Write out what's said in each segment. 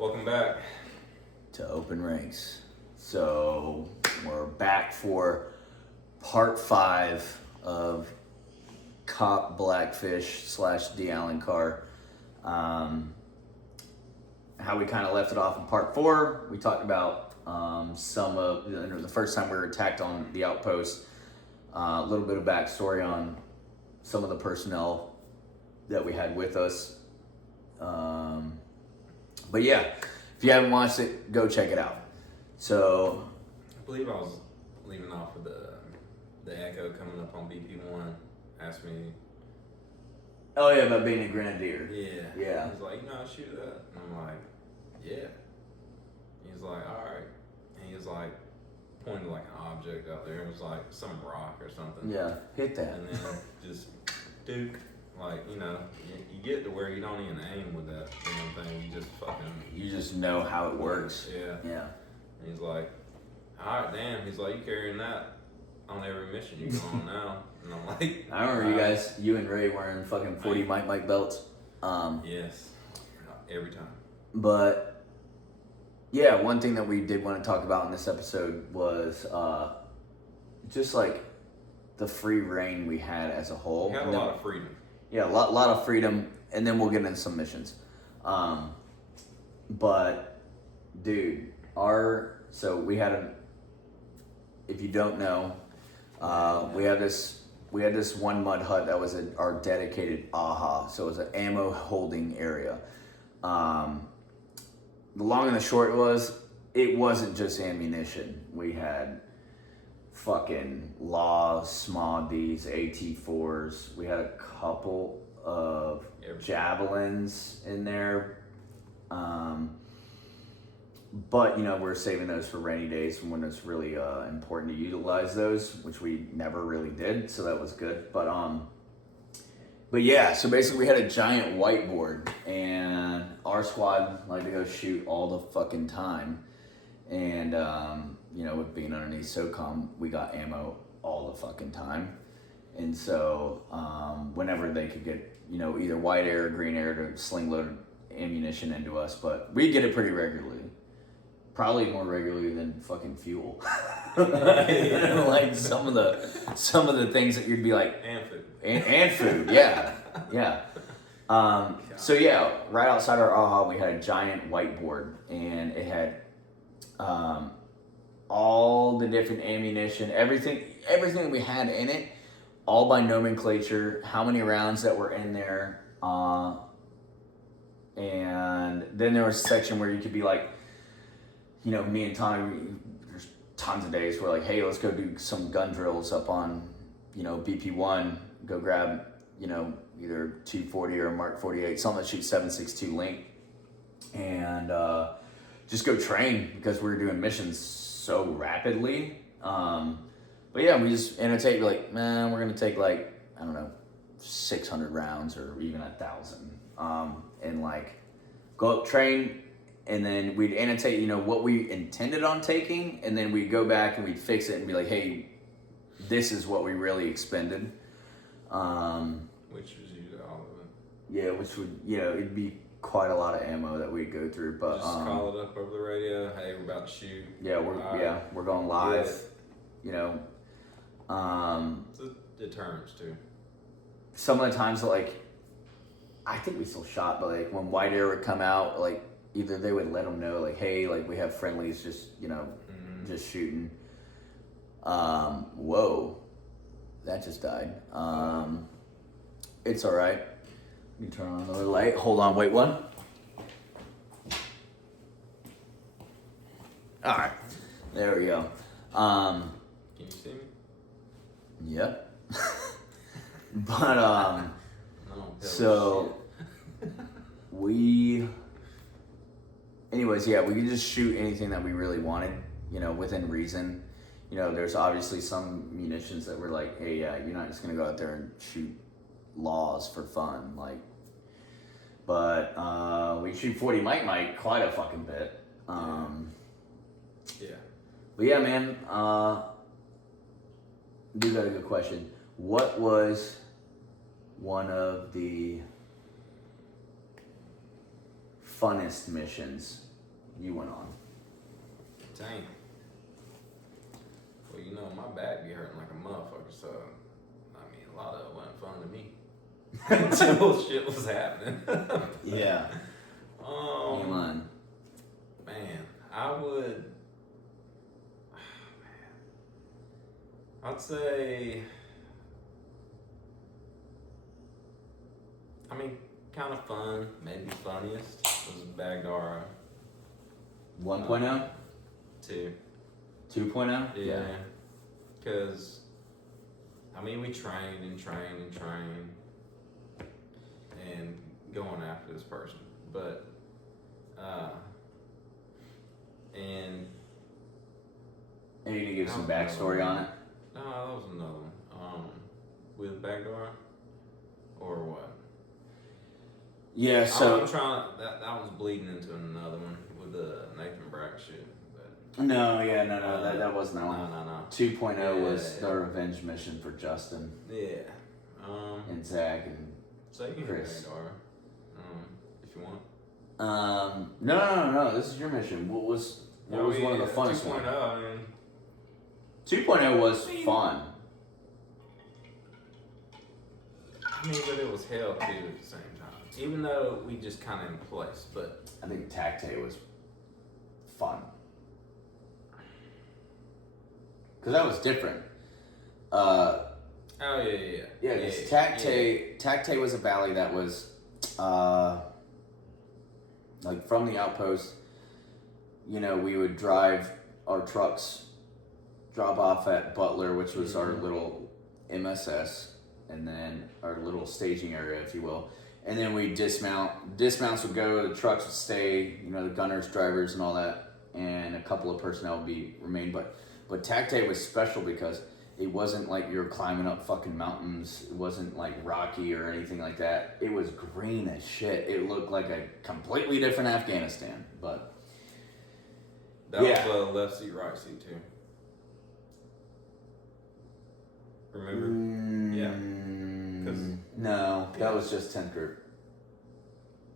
Welcome back to Open Ranks. So we're back for part 5 of Cop Blackfish / D. Allen Carr. How we kind of left it off in part 4, we talked about some of the first time we were attacked on the outpost. A little bit of backstory on some of the personnel that we had with us. But yeah, if you haven't watched it, go check it out. So, I believe I was leaving off with the echo coming up on BP1. Asked me. Oh yeah, about being a grenadier. Yeah. He's like, shoot that. And I'm like, yeah. He's like, all right. And he was like, pointed to like an object out there. It was like some rock or something. Yeah, hit that. And then just Duke. Like, you get to where you don't even aim with that thing. You just fucking... You just know how it works. Yeah. And he's like, all right, damn. He's like, you carrying that on every mission you go on now. And I'm like... I remember you and Ray wearing fucking 40 Mike belts. Yes. Every time. But, yeah, one thing that we did want to talk about in this episode was just like the free reign we had as a whole. We had a lot of freedom. Yeah, a lot of freedom, and then we'll get into some missions. But, dude, so we had if you don't know, we had this one mud hut that was our dedicated AHA, so it was an ammo holding area. The long and the short it wasn't just ammunition. We had fucking Laws, SMAUDs, AT4s. We had a couple of javelins in there. But, we're saving those for rainy days when it's really important to utilize those, which we never really did, so that was good. But yeah, so basically we had a giant whiteboard, and our squad liked to go shoot all the fucking time. And, with being underneath SOCOM, we got ammo all the fucking time. And so, whenever they could get, either white air or green air to sling load ammunition into us, but we get it pretty regularly. Probably more regularly than fucking fuel. Like some of the things that you'd be like... And food. And food, yeah. So yeah, right outside our AHA, we had a giant whiteboard, and it had all the different ammunition, everything we had in it, all by nomenclature, how many rounds that were in there, and then there was a section where you could be like, me and Tommy, there's tons of days where like, hey, let's go do some gun drills up on, BP1, go grab, either 240 or a Mark 48, something that shoots 7.62 link, and just go train because we were doing missions so rapidly. But yeah, we just annotate, like, man, we're going to take 600 rounds or even 1,000, and go up, train, and then we'd annotate, what we intended on taking, and then we'd go back and we'd fix it and be like, hey, this is what we really expended. Which was usually all of it. Yeah, which would, it'd be quite a lot of ammo that we'd go through, but just call it up over the radio. Hey, we're about to shoot. Yeah, we're going live. It's a deterrence too. Some of the times, I think we still shot, but when white air would come out, either they would let them know, hey, we have friendlies, just just shooting. Whoa, that just died. It's all right. Let me turn on another light. Hold on, wait one. All right, there we go. Can you see me? Yep. But so anyways, yeah, we could just shoot anything that we really wanted, within reason. There's obviously some munitions that were like, hey, yeah, you're not just gonna go out there and shoot Laws for fun, but we shoot 40 Mike quite a fucking bit. Yeah. But yeah, man, do got a good question. What was one of the funnest missions you went on? Dang. Well, you know, my back be hurting like a motherfucker, so, I mean, a lot of it wasn't fun to me. Until shit was happening. Yeah. Man, I would, I'd say, I mean, kind of fun, maybe funniest was Bagdara 1.0? 2. 2.0? Yeah. Because, I mean, we trained and trained and trained and going after this person. But, and And you can give some backstory on it? no, that was another one. With Bagdara? Or what? Yeah, so... I'm trying, that one's bleeding into another one with the Nathan Brack shit. But, No, that wasn't that one. No. 2.0 was the revenge mission for Justin. Yeah. And Zach and So you can Chris. hit Bagdara, if you want. No. This is your mission. What was one of the funnest 2.0, ones? I mean, 2.0 was fun. I mean, but it was hell too at the same time. Even though we just kind of in place, but I think Tacte was fun. Because that was different. oh yeah. Yeah, because Tacte was a valley that was like from the outpost. You know, we would drive our trucks, drop off at Butler, which was our little MSS, and then our little staging area, if you will. And then we dismount. Dismounts would go, the trucks would stay, you know, the gunners, drivers, and all that, and a couple of personnel would remain. But Tacte was special because it wasn't like you're climbing up fucking mountains. It wasn't like rocky or anything like that. It was green as shit. It looked like a completely different Afghanistan. But that was left seat, right seat too. Remember? Yeah. No, that was just 10th group.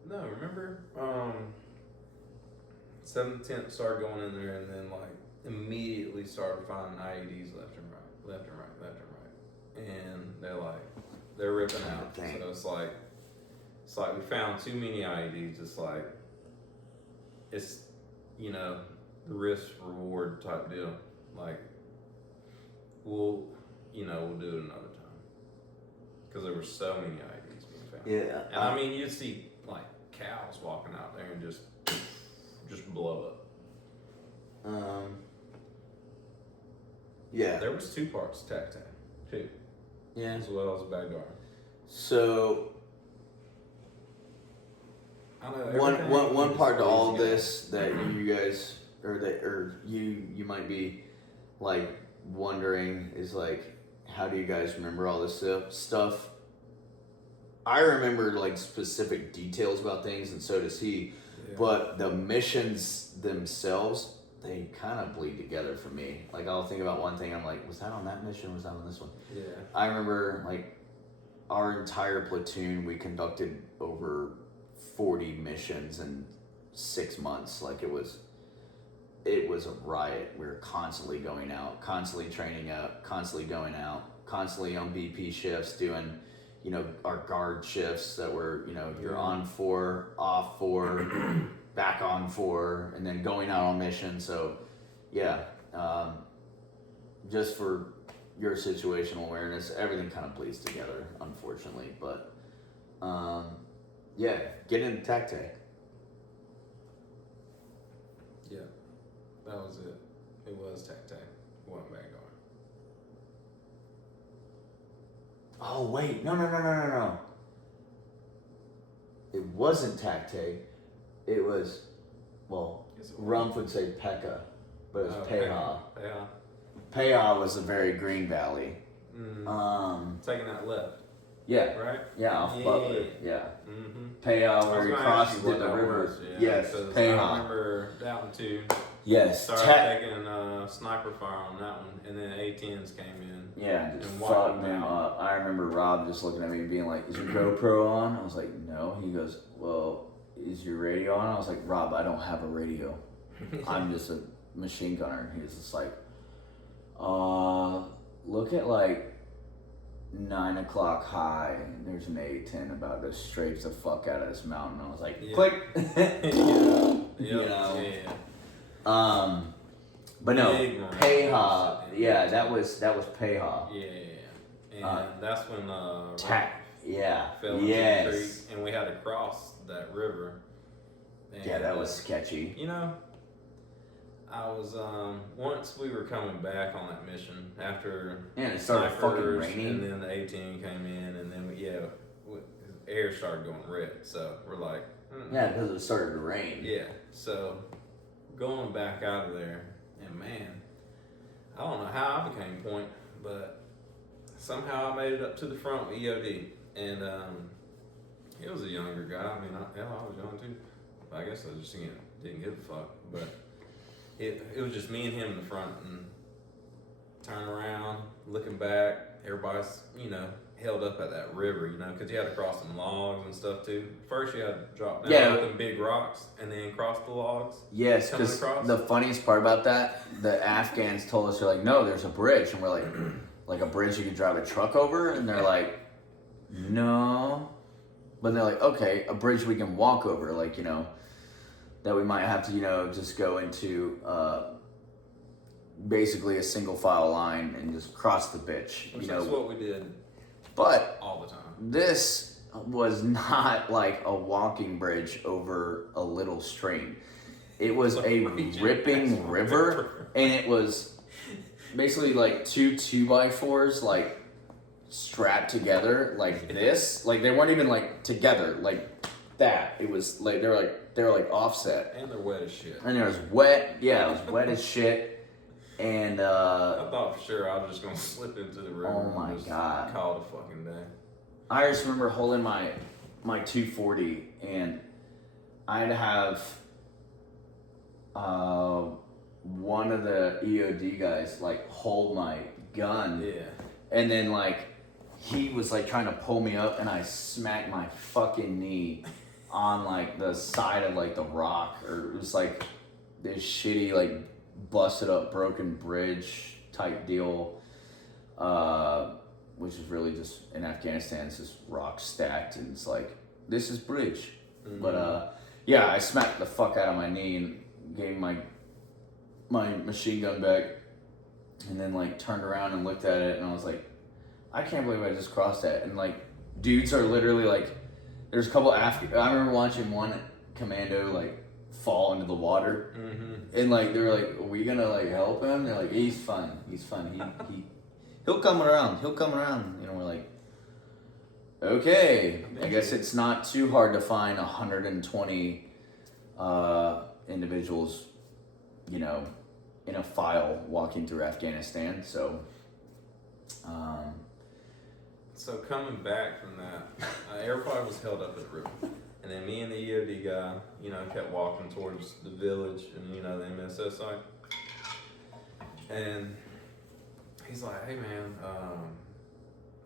No, remember? 7th, 10th started going in there, and then like immediately started finding IEDs left and right, and they're ripping out. So it's like we found too many IEDs. It's you know, the risk reward type deal. Like we'll do it another time because there were so many IEDs being found. Yeah, and I mean you'd see like cows walking out there and just blow up. Yeah. There was 2 parts to Tacte, too. Yeah. As well as Bagdara. So I know one part to all of this that you guys or you might be like wondering is like, how do you guys remember all this stuff? I remember like specific details about things, and so does he. Yeah. But the missions themselves, they kind of bleed together for me. Like I'll think about one thing, I'm like, was that on that mission? Was that on this one? Yeah. I remember like our entire platoon, we conducted over 40 missions in 6 months. Like it was a riot. We were constantly going out, constantly training up, constantly going out, constantly on BP shifts, doing, you know, our guard shifts that were, you know, you're on 4, off 4, back on 4, and then going out on mission. So, yeah, just for your situational awareness, everything kind of bleeds together, unfortunately. But, yeah, get into Tacte. Yeah, that was it. It was Tacte. Went back on. Oh, wait. No. It wasn't Tacte. It was, well, Rumpf would say Pekka, but it was Peha. Peha was a very green valley. Taking that left. Yeah. Right? Yeah, off Butler. Yeah. Peha, where you crossed the river. Yes, Peha. I remember that one too. Yes. Started taking sniper fire on that one, and then A-10s came in. Yeah, and just fucked them up. I remember Rob just looking at me being like, is your GoPro on? I was like, no. He goes, well, is your radio on? I was like, Rob, I don't have a radio. I'm just a machine gunner. He was just like, look at like 9 o'clock high. There's an A-10 about to strafe the fuck out of this mountain. I was like, click. But no, Payha. Yeah, that was Payha. Yeah. And that's when fell into the creek, and we had to cross that river. And, yeah, that was sketchy. You know, I was once we were coming back on that mission after it started fucking raining, and then the A-10 came in, and then air started going red. So we're like, yeah, because it started to rain. Yeah, so going back out of there, and man, I don't know how I became point, but somehow I made it up to the front with EOD, and he was a younger guy. I mean, I was young too. I guess I just didn't give a fuck, but it was just me and him in the front, and turning around, looking back, everybody's, held up at that river, because you had to cross some logs and stuff too. First you had to drop down with them big rocks and then cross the logs. Yes, because the funniest part about that, the Afghans told us, they're like, no, there's a bridge. And we're like a bridge you could drive a truck over? And they're like, no. But they're like, okay, a bridge we can walk over, that we might have to, just go into basically a single file line and just cross the bitch. Which is what we did. But all the time. This was not like a walking bridge over a little stream. It was a ripping river, and it was basically like 2 2x4s like strapped together like this. Like they weren't even like together like that. It was like they were like offset. And they're wet as shit. And it was wet. Yeah, it was wet as shit. And I thought for sure I was just gonna slip into the river. Oh my god! Call it a fucking day. I just remember holding my 240, and I'd have one of the EOD guys like hold my gun. Yeah. And then like he was like trying to pull me up, and I smacked my fucking knee on like the side of like the rock, or it was like this shitty like busted up broken bridge type deal, which is really just in Afghanistan. It's just rock stacked, and it's like, this is bridge. Mm-hmm. But yeah, I smacked the fuck out of my knee and gave my machine gun back, and then like turned around and looked at it, and I was like, I can't believe I just crossed that. And like dudes are literally like, there's a couple I remember watching one commando like fall into the water, and like they were like, are we gonna like help him? They're like, he's fine, he'll come around, we're like, okay, I guess it's not too hard to find 120 individuals, in a file walking through Afghanistan. So so coming back from that, everybody was held up at the river. And then me and the EOD guy, kept walking towards the village and, the MSS site. And he's like, hey man,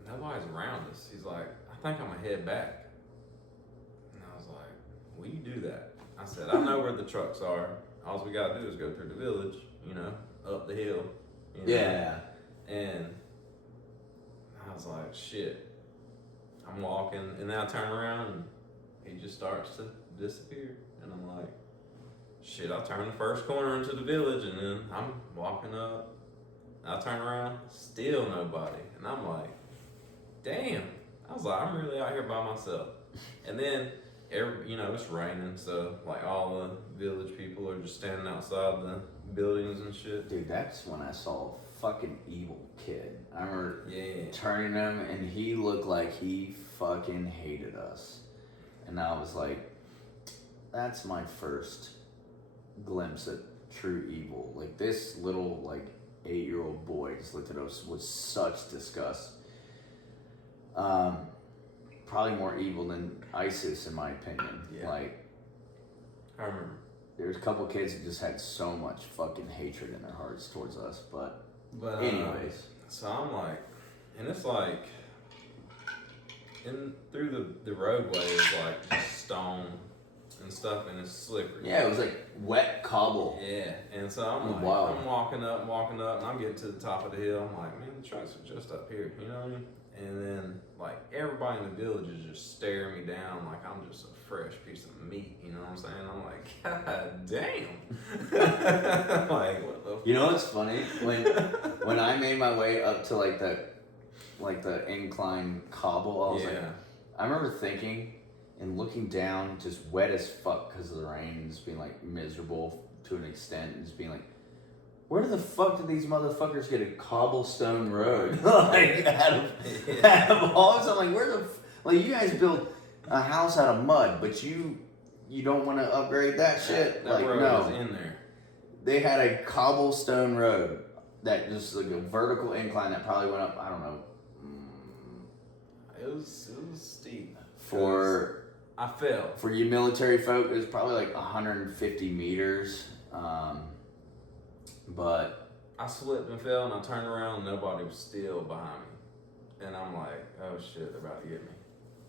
nobody's around us. He's like, I think I'm gonna head back. And I was like, will you do that? I said, I know where the trucks are. All we gotta do is go through the village, up the hill. Yeah. And I was like, shit. I'm walking, and then I turn around and he just starts to disappear. And I'm like, shit, I turn the first corner into the village, and then I'm walking up. I turn around, still nobody. And I'm like, damn. I was like, I'm really out here by myself. And then, it's raining, so like all the village people are just standing outside the buildings and shit. Dude, that's when I saw a fucking evil kid. I remember turning him, and he looked like he fucking hated us. And I was like, that's my first glimpse at true evil. Like, this little, 8-year-old boy just looked at us with such disgust. Probably more evil than ISIS, in my opinion. Yeah. I remember. There's a couple kids who just had so much fucking hatred in their hearts towards us. But anyways. So I'm like, and it's like, through the roadway is like just stone and stuff, and it's slippery. Yeah, it was like wet cobble. Yeah, and so I'm like, Wow. I'm walking up, and I'm getting to the top of the hill. I'm like, man, the trucks are just up here, you know what I mean? And then, like, everybody in the village is just staring me down like I'm just a fresh piece of meat, you know what I'm saying? I'm like, God damn. Like, what the fuck? You know what's funny? When I made my way up to like the incline cobble, I was like, I remember thinking and looking down, just wet as fuck because of the rain, and just being like miserable to an extent, and just being like, where the fuck did these motherfuckers get a cobblestone road? Like out of all of I'm like, where the like you guys build a house out of mud, but you don't want to upgrade that shit. That like road no, is in there. they had a cobblestone road that just like a vertical incline that probably went up. I don't know. It was steep. I fell. For you military folk, it was probably like 150 meters. But I slipped and fell, and I turned around, and nobody was still behind me. And I'm like, oh shit, they're about to get me.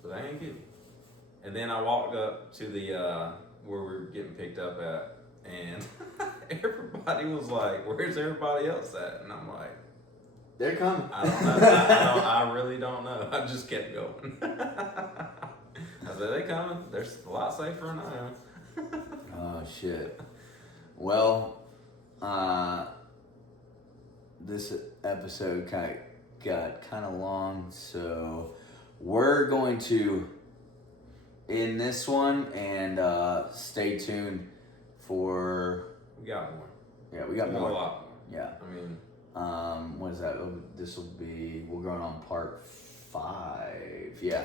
But they ain't get me. And then I walked up to the where we were getting picked up at, and everybody was like, where's everybody else at? And I'm like, they're coming. I don't know. I really don't know. I just kept going. I said, they coming. They're a lot safer than I am. Oh shit. Well, this episode got kind of long, so we're going to end this one and stay tuned for. We got more. Yeah, we got more. A lot more. Yeah. I mean. What is that? We're going on part 5. Yeah.